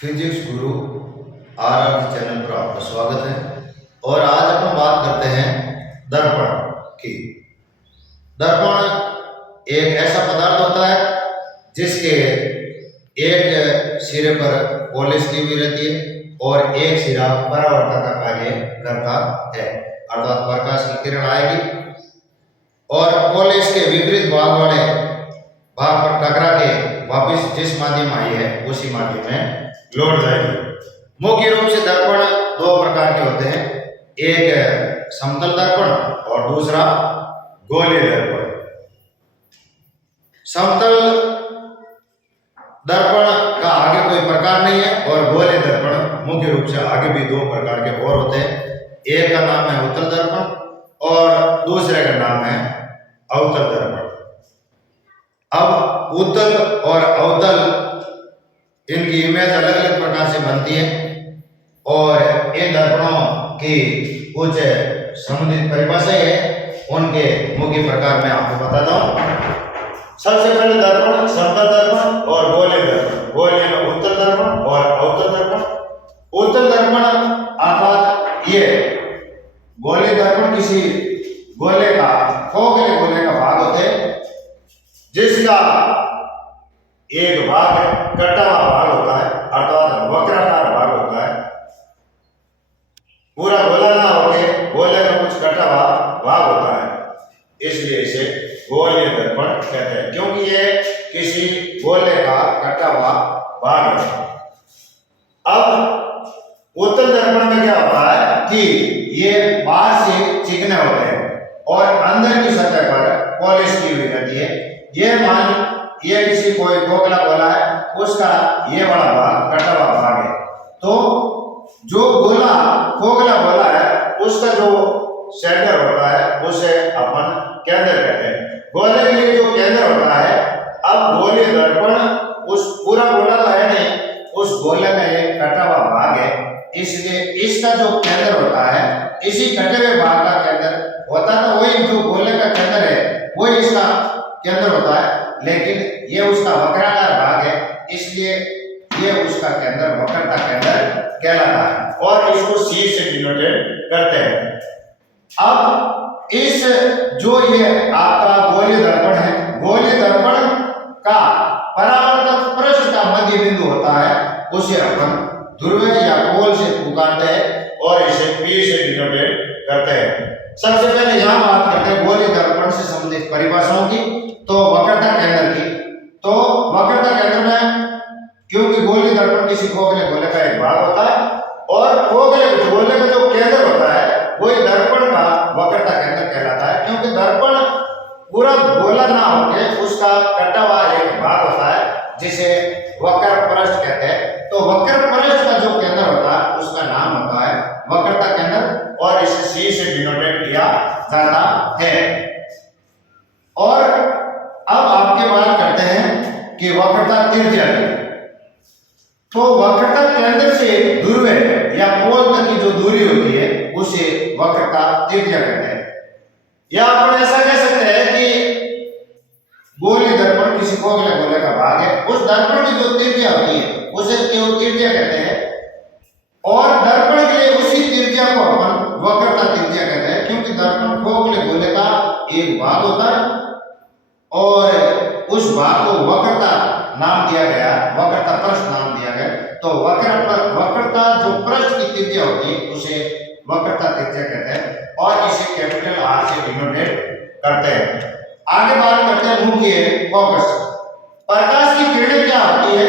Physics Guru our channel पर आपका स्वागत है। और आज अपन बात करते हैं दर्पण की। दर्पण एक ऐसा पदार्थ होता है जिसके एक सिरे पर पॉलिश की हुई रहती है और एक सिरा परावर्तक का कार्य करता है, अर्थात प्रकाश की किरण आएगी और पॉलिश के विपरीत भाग वाले भाग पर टकरा के वापस जिस माध्यम आई है उसी माध्यम में लौट जाएगी। मुख्य रूप से दर्पण दो प्रकार के होते हैं, एक समतल दर्पण और दूसरा गोलीय दर्पण। समतल दर्पण का आगे कोई प्रकार नहीं है और गोलीय दर्पण मुख्य रूप से आगे भी दो प्रकार के और होते हैं। एक का नाम है उत्तल दर्पण और दूसरे का नाम है अवतल दर्पण। अब उत्तल और अवतल इनकी इमेज अलग अलग प्रकार से बनती है और इन दर्पणों की कुछ संबंधित परिभाषाएं हैं, उनके मुख्य प्रकार मैं आपको बताता हूं। सबसे पहले दर्पण समतल दर्पण और गोलीय दर्पण। गोलीय में उत्तल दर्पण और अवतल दर्पण। उत्तल दर्पण अर्थात ये गोलीय दर्पण किसी गोले का खोखले गोले का भाग होते हैं जिसका एक भाग कटा हुआ भाग होता है, अर्थात वक्राकार भाग होता है। पूरा गोला ना होके गोले में कुछ कटा हुआ भाग होता है, इसलिए इसे गोलीय दर्पण कहते हैं, क्योंकि ये किसी गोले का कटा हुआ भाग है। अब उत्तल दर्पण में क्या होता है कि ये बाहर से चिकने होते हैं और अंदर की सतह पर पॉलिश की हुई रहती है। ये किसी कोई खोखला गोला है, उसका ये वाला भाग कटा हुआ भाग है, तो जो गोला खोखला गोला है उसका जो सेंटर होता है उसे अपन केंद्र कहते हैं। गोले के लिए जो केंद्र होता है, अब गोलीय दर्पण उस पूरा गोला तो है नहीं, उस गोले में एक कटा हुआ भाग है, इसलिए इसका जो केंद्र होता है, इसी कटे हुए भाग का केंद्र होता है, तो वही जो गोले का केंद्र है वही इसका केंद्र होता है, लेकिन ये उसका वक्राकार भाग है, इसलिए ये उसका केंद्र वक्रता केंद्र कहलाता है और इसको C से डिनोटेट करते हैं। अब इस जो ये आपका गोलीय दर्पण है, गोलीय दर्पण का परावर्तक पृष्ठ का मध्य बिंदु होता है, उसे अपन ध्रुव या पोल से पुकारते हैं और इसे P से डिनोटेट करते हैं। सबसे पहले यहां बात करते हैं गोलीय दर्पण से संबंधित परिभाषाओं की, तो वक्रता केंद्र की। तो वक्रता केंद्र में, क्योंकि गोलीय दर्पण किसी खोखले गोले का एक भाग होता है और खोखले गोले का जो केंद्र होता है वही दर्पण का वक्रता केंद्र कहलाता है, क्योंकि दर्पण पूरा गोला ना होके उसका कटा हुआ एक भाग होता है जिसे वक्र पृष्ठ कहते हैं। तो वक्र पृष्ठ का जो केंद्र होता है उसका नाम होता है वक्रता केंद्र और इसे C से डिनोटेट किया जाता है। और अब आपके बात करते हैं कि वक्रता त्रिज्या की। तो वक्रता केंद्र से ध्रुव या पोल तक की जो दूरी होती है उसे वक्रता त्रिज्या कहते हैं। या अपन ऐसा कह सकते हैं कि गोलीय दर्पण किसी खोखले गोले का भाग है, उस दर्पण की जो त्रिज्या होती है उसे केवल त्रिज्या कहते हैं और दर्पण के लिए उसी त्रिज्या को अपन वक्रता त्रिज्या कहते हैं, क्योंकि दर्पण खोखले गोले का एक भाग होता है और उस भाग को वक्रता नाम दिया गया, वक्रता पृष्ठ नाम दिया गया। तो वक्रता जो पृष्ठ की त्रिज्या होती है उसे वक्रता त्रिज्या कहते हैं और इसे कैपिटल R से डिनोटेट करते हैं। आगे बात करते हैं मुख्य फोकस। प्रकाश की किरणें क्या होती है,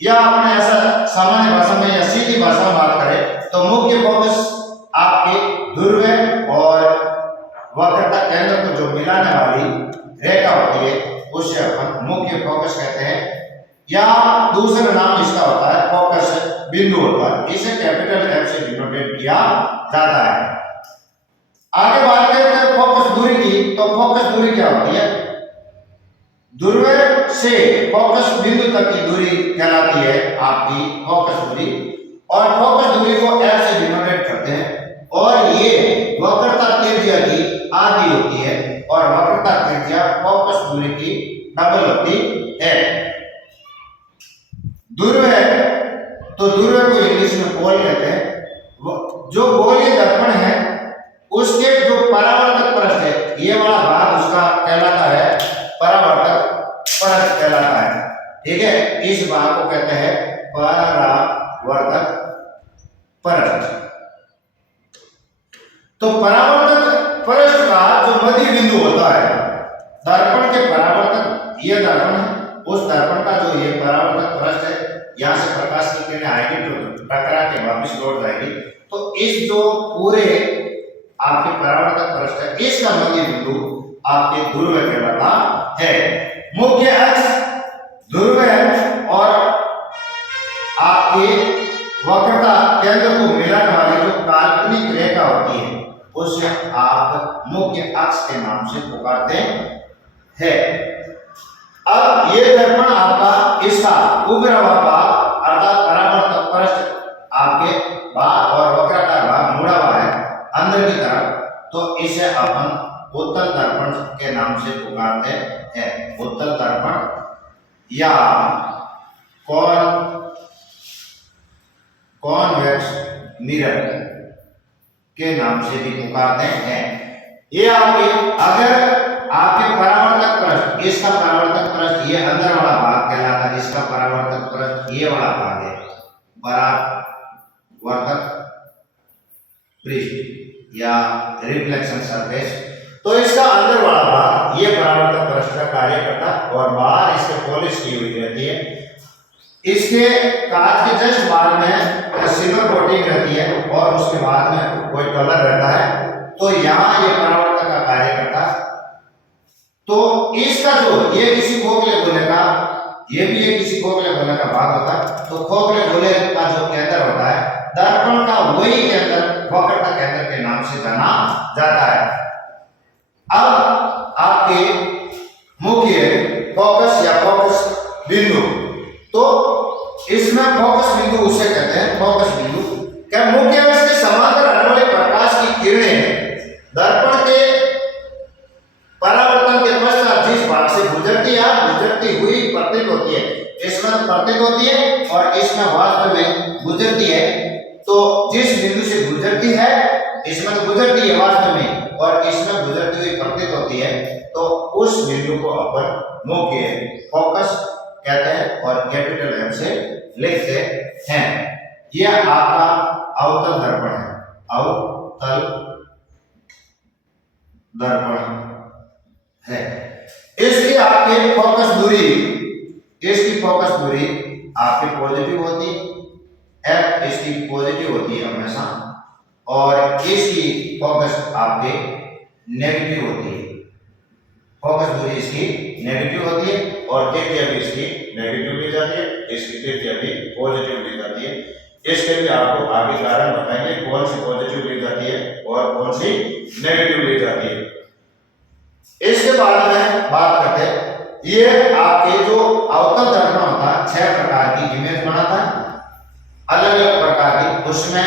या अपने ऐसा सामान्य भाषा में या सीधी भाषा में बात करें तो मुख्य फोकस आपके ध्रुव और वक्रता केंद्र को जो मिलाने वाली रेखा होती है उसे अपन मुख्य फोकस कहते हैं, या दूसरा नाम इसका होता है फोकस बिंदु होता है, इसे कैपिटल F से डिनोटेट किया जाता है। आगे बात करते हैं फोकस दूरी की। तो फोकस दूरी क्या होती है, ध्रुव से फोकस बिंदु तक की दूरी कहलाती है आपकी फोकस दूरी, और फोकस दूरी को F से डिनोटेट करते हैं और ये वक्रता त्रिज्या की आधी होती है और वक्रता त्रिज्या फोकस दूरी की डबल होती है। ध्रुव तो ध्रुव को इंग्लिश में पोल कहते हैं। जो गोलीय दर्पण है उसके जो परावर्तक पृष्ठ है ये वाला भाग उसका कहलाता है परावर्तक पृष्ठ कहलाता है। ठीक है, इस भाग को कहते हैं परावर्तक पृष्ठ। तो परावर्तक पृष्ठ का जो मध्य बिंदु होता है दर्पण के परावर्तक, ये दर्पण है, उस दर्पण का जो ये परावर्तक पृष्ठ है यहाँ से प्रकाश की किरणें आएगी तो टकरा के वापस लौट जाएगी। तो इस जो पूरे आपके परावर्तक पृष्ठ है इसका मध्य बिंदु आपके ध्रुव कहलाता है। मुख्य अक्ष ध्रुव और आपके वक्रता केंद्र को मिलाने वाली जो काल्पनिक रेखा होती है उसे आप मुख्य अक्ष के नाम से पुकारते हैं। अब ये दर्पण आपका इसका उभरा हुआ भाग अर्थात परावर्तक पृष्ठ आपके भाग और वक्राकार भाग मुड़ा हुआ है अंदर की तरफ, तो इसे अपन उत्तल दर्पण के नाम से पुकारते हैं। उत्तल दर्पण या कॉन्वेक्स मिरर के नाम से भी पुकारते हैं। ये आपके अगर आपके परावर्तक पृष्ठ, इसका परावर्तक पृष्ठ ये अंदर वाला भाग कहलाता है, इसका परावर्तक पृष्ठ ये वाला भाग है परावर्तक पृष्ठ या रिफ्लेक्शन सरफेस। तो इसका अंदर वाला भाग ये परावर्तक पृष्ठ का कार्य करता है और बाहर इसके पॉलिश की हुई रहती है। इसके कांच के जस्ट बाद में सिल्वर कोटिंग रहती है और उसके बाद में कोई कलर रहता है, तो यहाँ ये परावर्तक का कार्य करता है। तो इसका जो ये किसी खोखले गोले का, ये भी एक किसी खोखले गोले का भाग होता है। तो खोखले गोले का जो केंद्र होता है दर्पण का वही केंद्र वक्रता केंद्र के नाम से जाना जाता है। अब आपके मुख्य फोकस या फोकस बिंदु, तो इसमें फोकस बिंदु उसे कहते हैं फोकस बिंदु। क्या मुख्य अक्ष के समांतर आने वाले प्रकाश की किरणें दर्पण के परावर्तन के पश्चात जिस भाग से गुजरती है गुजरती हुई प्रतीत होती है, इसमें प्रतीत होती है और इसमें वास्तव में गुजरती है। तो जिस बिंदु से गुजरती है इसमें तो गुजरती है वास्तव में और इसमें गुजरती हुई प्रतीत होती है, तो उस बिंदु को अपन मुख्य फोकस कहते हैं और कैपिटल एम से लिखते हैं। यह आपका अवतल दर्पण है, अवतल दर्पण है। इसकी आपके फोकस दूरी, इसकी फोकस दूरी आपकी पॉजिटिव होती है, एफ इसकी पॉजिटिव होती है हमेशा, और इसकी फोकस आपके नेगेटिव होती है। फोकस दूरी इसकी नेगेटिव होती है और तृतीय भी इसकी नेगेटिव ली जाती है, इसकी तृतीय भी पॉजिटिव ली जाती है। इसके लिए आपको आगे कारण बताएंगे कौन सी पॉजिटिव ली जाती है और कौन सी नेगेटिव ली जाती है। इसके बाद में बात करते हैं, ये आपके जो अवतल दर्पण होता है 6 प्रकार की इमेज बनाता है, अलग अलग प्रकार की। उसमें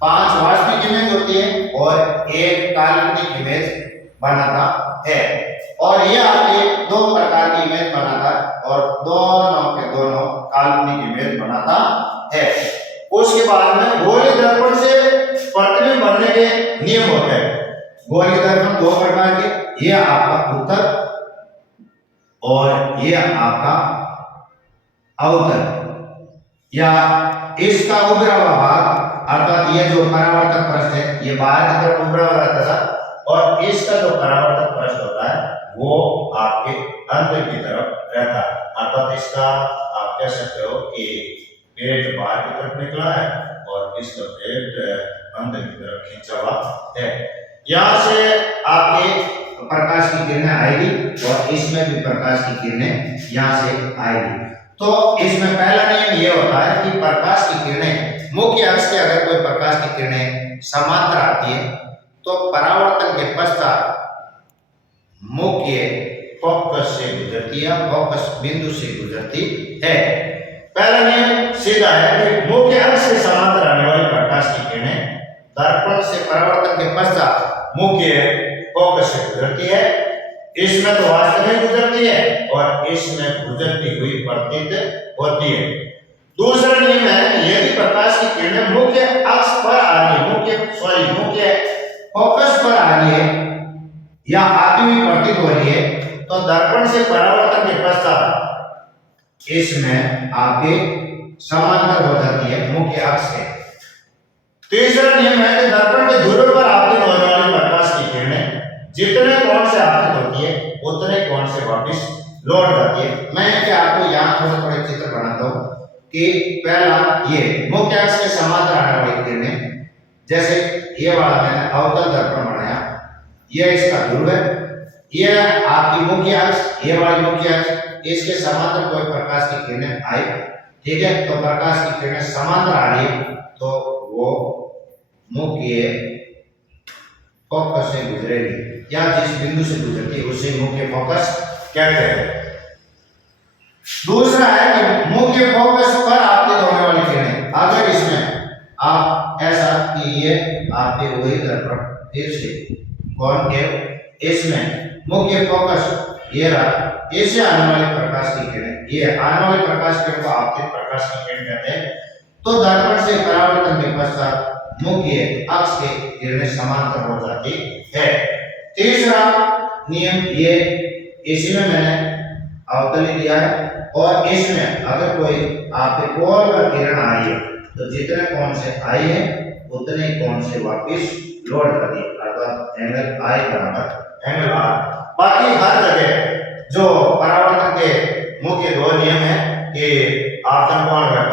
5 वास्तविक इमेज होती है और 1 काल्पनिक इमेज बनाता है। और ये आपके 2 प्रकार की इमेज बनाता है और दोनों के दोनों काल्पनिक इमेज बनाता है। उसके बाद में गोलीय दर्पण से प्रतिबिंब बनने के नियम होते हैं। गोलीय दर्पण 2 प्रकार के, ये आपका उत्तल और ये आपका अवतल या इसका उभरा हुआ भाग, अर्थात ये जो परावर्तक पृष्ठ है ये बाहर की तरफ उभरा हुआ रहता था और इसका जो परावर्तक पृष्ठ होता है वो आपके अंदर की तरफ रहता है। अर्थात इसका आप कह सकते हो कि पेट बाहर की तरफ निकला है और इसका पेट अंदर की तरफ खींचा हुआ है। यहाँ से आपके प्रकाश की किरणें आएगी और इसमें भी प्रकाश की किरणें यहाँ से आएगी। तो इसमें पहला नियम ये होता है कि प्रकाश की किरणें मुख्य अक्ष से अगर कोई प्रकाश की किरणें समांतर आती है तो परावर्तन के पश्चात मुख्य फोकस से गुजरती है, फोकस बिंदु से गुजरती है। पहला नियम सीधा है कि मुख्य अक्ष से समांतर आने वाली प्रकाश की किरणें दर्पण से परावर्तन के पश्चात मुख्य फोकस से गुजरती है। इसमें तो वास्तव में गुजरती है और इसमें गुजरती हुई प्रतीत होती है। दूसरा नियम है किरणें मुख्य अक्ष पर आ रही है, मुख्य फोकस पर आ रही है या आती हुई प्रतीत हो रही है, तो दर्पण से परावर्तन के पश्चात इसमें आपके समांतर हो जाती है मुख्य अक्ष के। तीसरा नियम है कि दर्पण के ध्रुव पर आपतित होने वाली प्रकाश की किरणें जितने कोण से आपतित होती है उतने कोण से वापस लौट जाती है। मैं क्या आपको यहाँ थोड़े चित्र बनाता हूँ कि पहला ये मुख्य अक्ष के समांतर आने वाली किरणें, जैसे ये वाला मैंने अवतल दर्पण बनाया, ये इसका ध्रुव है, ये आपकी मुख्य अक्ष, ये वाली मुख्य अक्ष, इसके समांतर कोई प्रकाश की किरणें आई, ठीक है, तो प्रकाश की किरणें समांतर आ रही है तो वो मुख्य फोकस से गुजरेगी या जिस बिंदु से गुजरती है उसे मुख्य फोकस कहते हैं। दूसरा है कि मुख्य फोकस पर आपतित होने वाली किरणें, अगर इसमें आप ऐसा कि ये आपके वही दर्पण फिर से कॉनकेव, इसमें मुख्य फोकस ये रहा, इससे आने वाले प्रकाश की किरणें, ये आने वाले प्रकाश किरण को आपतित प्रकाश की किरण कहते हैं। तो दर्पण से परावर्तन के पश्चात मुख्य अक्ष के किरणें समांतर हो जाती है। तीसरा नियम ये, इसमें मैंने अवतल लिया है और इसमें अगर कोई आपके कोण पर किरण आ रही है तो जितने कोण से आई है उतने कोण से वापस लौट जाती है, अर्थात एंगल आई बराबर एंगल आर। बाकी हर जगह जो परावर्तन के मुख्य दो नियम है कि आपतन कोण व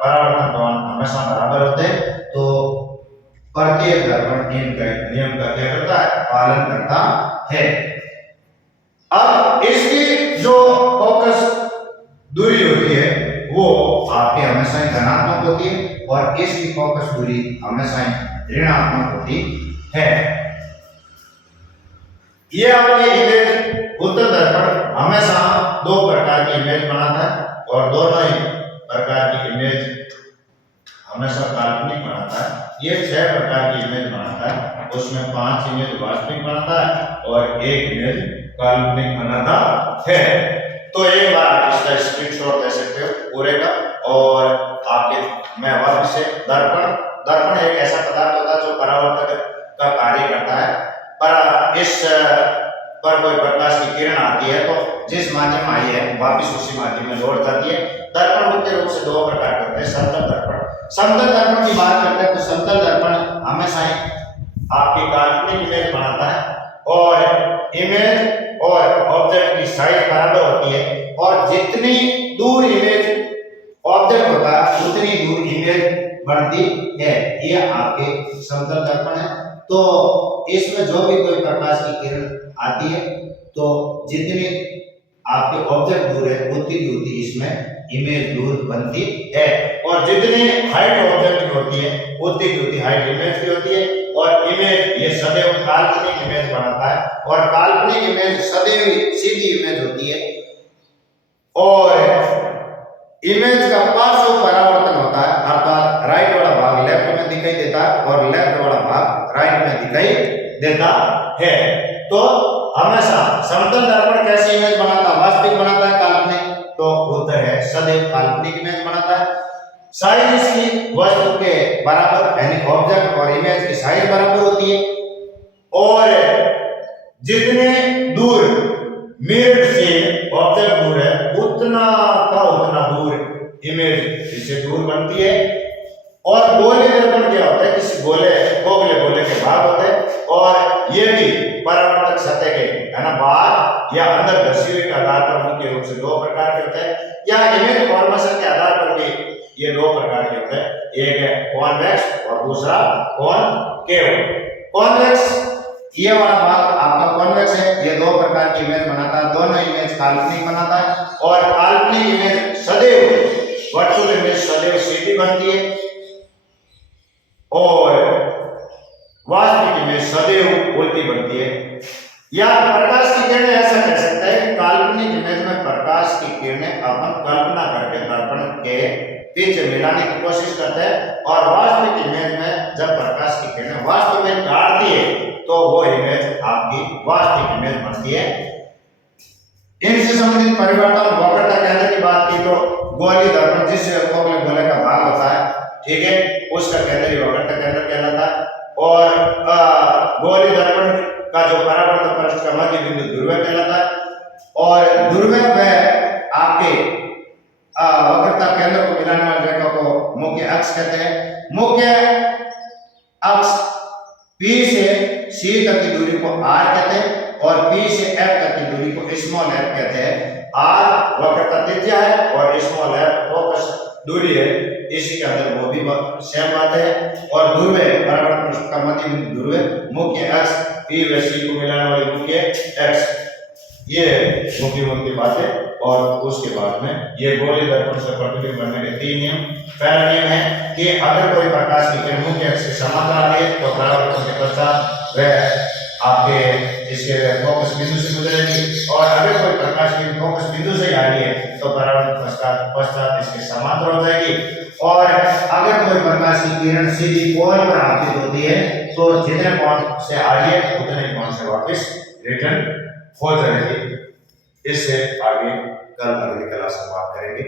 परावर्तन कोण हमेशा बराबर होते हैं, तो प्रत्येक दर्पण नियम का क्या करता है, पालन करता है। अब इसकी जो फोकस दूरी होती है वो आपके हमेशा ही धनात्मक होती है और इसकी फोकस दूरी हमेशा ही ऋणात्मक होती है। ये आपके इमेज उत्तर दर्पण हमेशा दो प्रकार की इमेज बनाता है और दोनों ही प्रकार की इमेज हमेशा काल्पनिक बनाता है। ये 6 प्रकार की इमेज बनाता है, उसमें 5 इमेज वास्तविक बनाता है और 1 इमेज काल्पनिक बनाता है। तो एक बार आप इसका स्क्रीनशॉट ले सकते हो पूरे का, और आपके मैं वापस से दर्पण एक ऐसा पदार्थ होता है जो परावर्तक का कार्य करता है, पर इस पर कोई प्रकाश की किरण आती है तो जिस माध्यम आई है वापस उसी माध्यम में लौट जाती है। दर्पण मुख्य रूप से 2 प्रकार के होते हैं। समतल दर्पण की बात करते हैं तो समतल दर्पण हमेशा ही आपकी काल्पनिक इमेज बनाता है और इमेज और ऑब्जेक्ट की साइज बराबर होती है और जितनी दूर इमेज ऑब्जेक्ट होता है उतनी दूर इमेज बढ़ती है। ये आपके समतल दर्पण है। तो इसमें जो भी कोई प्रकाश की किरण आती है तो जितनी आपके ऑब्जेक्ट दूर है उतनी दूर इसमें इमेज दूर बनती है, और जितनी हाइट ऑब्जेक्ट की होती है उतनी दूर हाइट इमेज की होती है। और इमेज ये सदैव काल्पनिक इमेज बनाता है और काल्पनिक इमेज सदैव सीधी इमेज होती है और इमेज का पार्श्व परावर्तन होता है, अर्थात राइट वाला भाग लेफ्ट में दिखाई देता है और लेफ्ट वाला भाग राइट में दिखाई देता है। तो हमेशा समतल दर्पण कैसी इमेज बनाता है, वास्तविक बनाता है काल्पनिक? तो उत्तर है सदैव काल्पनिक इमेज बनाता है। साइज इसकी वस्तु के बराबर यानी ऑब्जेक्ट और इमेज की साइज बराबर होती है और जितने दूर मिरर से ऑब्जेक्ट दूर है उतना का उतना दूर इमेज इससे दूर बनती है। और गोले दर्पण क्या होता है, किसी खोखले गोले के भाग होते हैं और ये भी परावर्तक सतह के है ना बाहर या अंदर घसी हुई के आधार पर मुख्य रूप से 2 प्रकार के होते हैं, या इमेज फॉर्मेशन के आधार पर भी ये 2 प्रकार के होते हैं। एक है कॉन्वेक्स और दूसरा कॉनकेव। कॉन्वेक्स ये वाला भाग आपका कॉन्वेक्स है, ये 2 प्रकार की इमेज बनाता है, दोनों इमेज काल्पनिक बनाता है और काल्पनिक इमेज सदैव वर्चुअल इमेज सदैव सीधी बनती है और वास्तविक इमेज सदैव उल्टी बनती है। या प्रकाश की किरणें ऐसा कह सकते हैं कि काल्पनिक इमेज में प्रकाश की किरणें अपन कल्पना करके दर्पण के पीछे मिलाने की कोशिश करते हैं और वास्तविक इमेज में जब प्रकाश की किरणें वास्तव में काटती है तो वो इमेज आपकी वास्तविक इमेज बनती है। इनसे संबंधित परिवर्तन वक्रता केंद्र की बात की तो गोली दर्पण जिससे खोखले गोले का भाग होता है, ठीक है, उसका केंद्र ही वक्रता केंद्र कहलाता है। और गोलीय दर्पण का जो परावर्तक पृष्ठ का मध्य बिंदु ध्रुव कहलाता है। और ध्रुव व आपके वक्रता केंद्र को मिलाने वाली रेखा को मुख्य अक्ष कहते हैं। मुख्य अक्ष P से C तक की दूरी को R कहते हैं और P से F तक की दूरी को स्मॉल f कहते हैं। R वक्रता त्रिज्या है और स्मॉल f फोकस दूरी है, इसी के अंदर वो भी सेम बात है। और ध्रुव परावर्तक पृष्ठ का मध्य बिंदु ध्रुव, मुख्य अक्ष P व C को मिलाने वाली मुख्य अक्ष, ये मुख्य बात है। और उसके बाद में ये गोलीय दर्पण से प्रतिबिंब बनने के 3 नियम। पहला नियम है कि अगर कोई प्रकाश की किरण मुख्य अक्ष से समांतर आ रही है तो परावर्तन के पश्चात वह आपके इसके फोकस बिंदु से गुजरेगी, और अगर कोई प्रकाश की फोकस बिंदु से आ रही है तो परावर्तन पश्चात इसके समांतर हो जाएगी। और अगर कोई प्रकाश की किरण सीधी कोण पर आपतित होती है तो जितने कोण से आ रही है उतने कोण से वापस रिटर्न हो जाएगी। इससे आगे कल अगली क्लास में बात करेंगे।